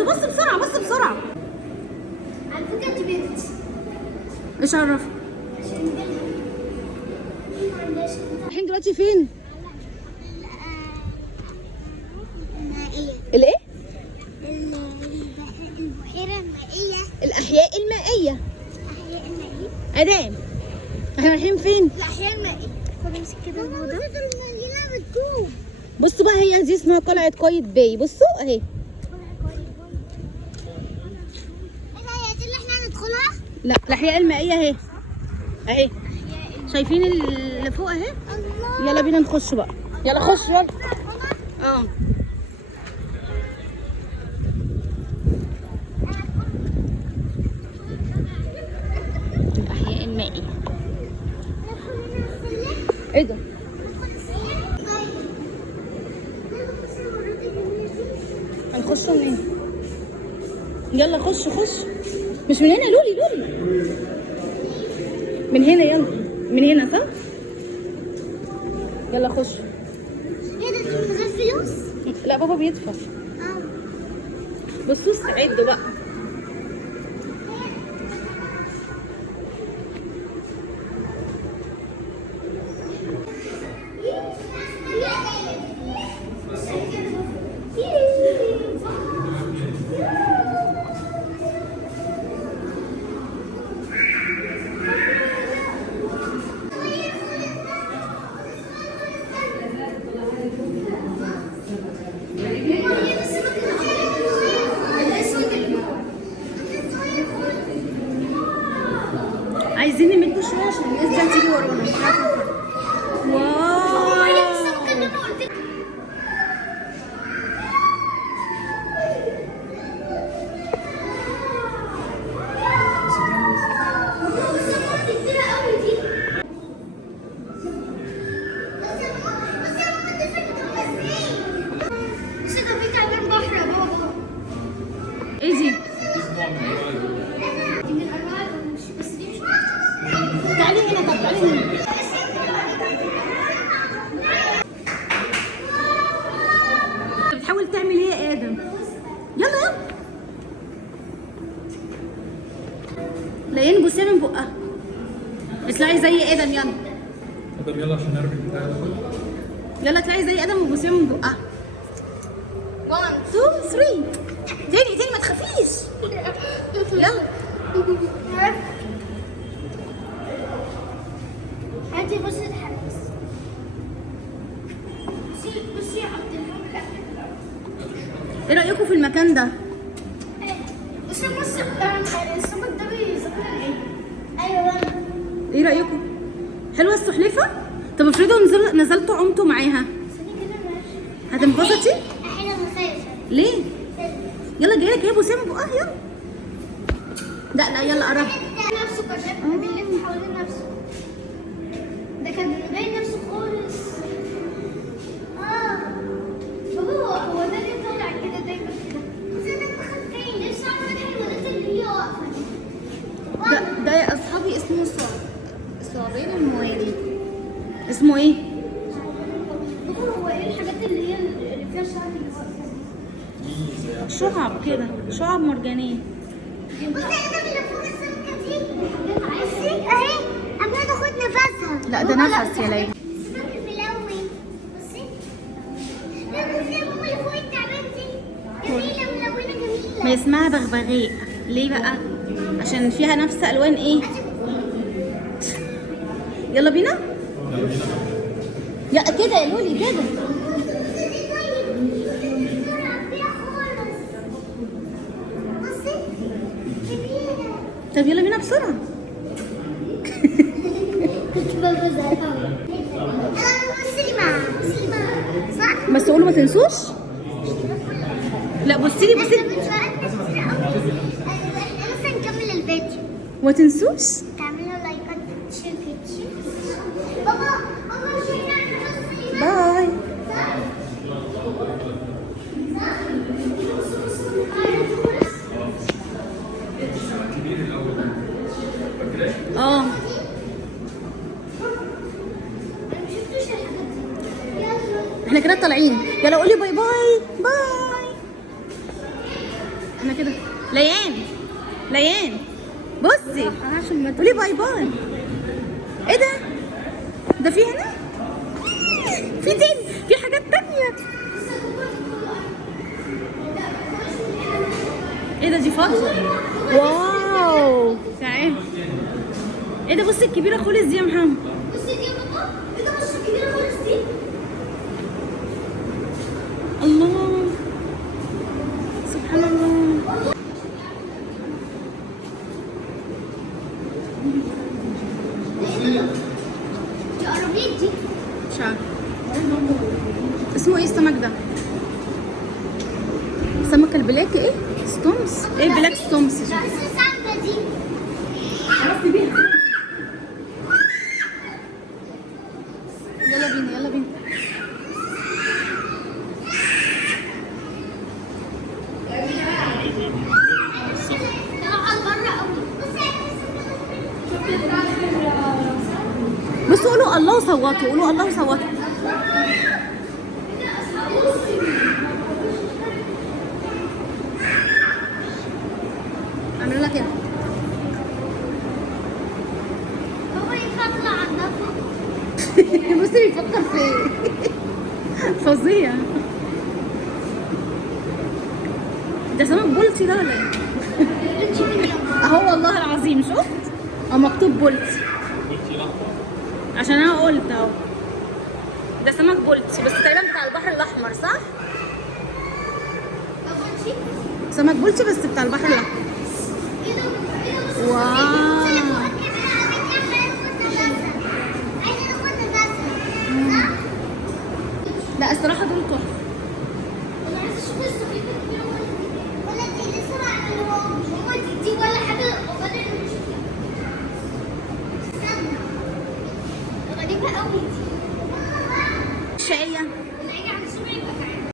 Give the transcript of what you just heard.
بص بسرعه، بص بسرعه. على فكرة انت بنت. ايش عرفك؟ عشان رايحين دلوقتي فين؟ المائية. الايه؟ البحيرة المائية. الاحياء المائيه. الأحياء المائية. ادام احنا رايحين فين؟ الأحياء المائية. خد امسك كده الموضوع. المية بتجوم. بصوا بقى، هي دي اسمها قلعه قايتباي. بصوا اهي. ايه ده، هي دي اللي احنا هندخلها؟ لا، الاحياء المائيه اهي اهي. شايفين اللي فوق اهي؟ الله. يلا بينا نخش بقى. يلا خش يلا. اه الاحياء المائيه. ايه ده؟ هنخش منين؟ يلا خش خش. مش من هنا. لولي من هنا. يلا من هنا صح؟ يلا خش. ايه ده، دي من غير فلوس؟ لا بابا بيدفع. اه. بصوا استعدوا بقى. عايزين نمد شويه عشان الناس دي هتيجي ورانا. واو. ايه دي؟ تعالي هنا. طب تعالي هنا. انت بتحاول تعمل ايه يا ادم؟ يلا لين بوسيه من بقها. اطلعي زي ادم. يلا طب يلا عشان نرمي البتاع ده كله. يلا اطلعي زي ادم وبوسيه من بقها. 1 2 3. تاني ما تخافيش. يلا. هاتي بصي اتحمس. بصي يا عبد الله. ايه رايكم في المكان ده؟ بصي السمك ده بيظبط ايه؟ ايوه. ايه رايكم؟ حلوه السلحفاه؟ طب افرضوا نزلتوا عمتوا معاها استني كده ماشي. هتنبسطي؟ احنا خايفة. ليه؟ يلا جايلك اهي بوسيه من بقها. يلا. لا يلا قرب. ده نفسه كان بيلف حوالين نفسه. ده كان باين نفسه خالص. بابا هو ده اللي طالع كده دايما كده. بس انا بخاف نفسي اعمل الحيوانات اللي هي واقفه. ده يا اصحابي اسمه ثعبان الموالي. اسمه ايه؟ بابا هو ايه الحاجات اللي هي اللي فيها شعر شعب كده، شعب مرجانيه. بصي انا اللي فوق السمكه دي. بصي اهي عماله تاخد نفسها. لا ده نفس يا ليلى. السمك الملون. بصي. لا بصي يا ماما اللي فوق التعبان دي. جميله ملونه جميله. ما اسمها بغبغاء. ليه بقى؟ عشان فيها نفس الوان ايه؟ يلا بينا. يا كده يا لولي كده. طب يلا بينا بسرعه. كنت ببزعل قوي. صح؟ بس قولوا ما تنسوش. لا بصي لي بصي. لسه نكمل الفيديو. ما تنسوش. تعملوا لايكات شوفي. بابا شوفي. باي. اه احنا كده طالعين. يلا قولي باي باي. باي. كده. ليان ليان بصي قولي باي باي. ايه ده؟ ده في هنا في تاني، في حاجات تانية. ايه ده؟ دي فاضية. واو تعالي. ايه ده؟ بصي الكبيرة خالص دي يا محمد. بصي دي يا بابا، ايه ده؟ بصي الكبيرة خالص دي. الله سبحان الله. دي قربيت دي. مش عارفة اسمه ايه السمك ده؟ سمك البلاك ايه؟ ستومس؟ ايه بلاك ستومس؟ بس السمكة دي. يلا بينا يلا بينا. طلعت بره قوي. بصوا قولوا الله وصوتوا، قولوا الله وصوتوا. اعملوا لها كده. بابا ينفع اطلع عندكم؟ بصي بيفكر في ايه. فظيع. ده سمك بولتي ده ولا ايه؟ اهو والله العظيم شفت؟ اهو مكتوب بولتي عشان انا قلت اهو. ده سمك بولتي بس تقريبا بتاع البحر الاحمر صح؟ سمك بولتي بس بتاع البحر الاحمر. واو لا الصراحه دول تحفه. انا عايزه اشوف السقيفه الكبيره ولا دي لسه ما عملوهاش. هو دي ولا حاجه ولا اللي شفتها. استنى غريبه قوي دي. شقيه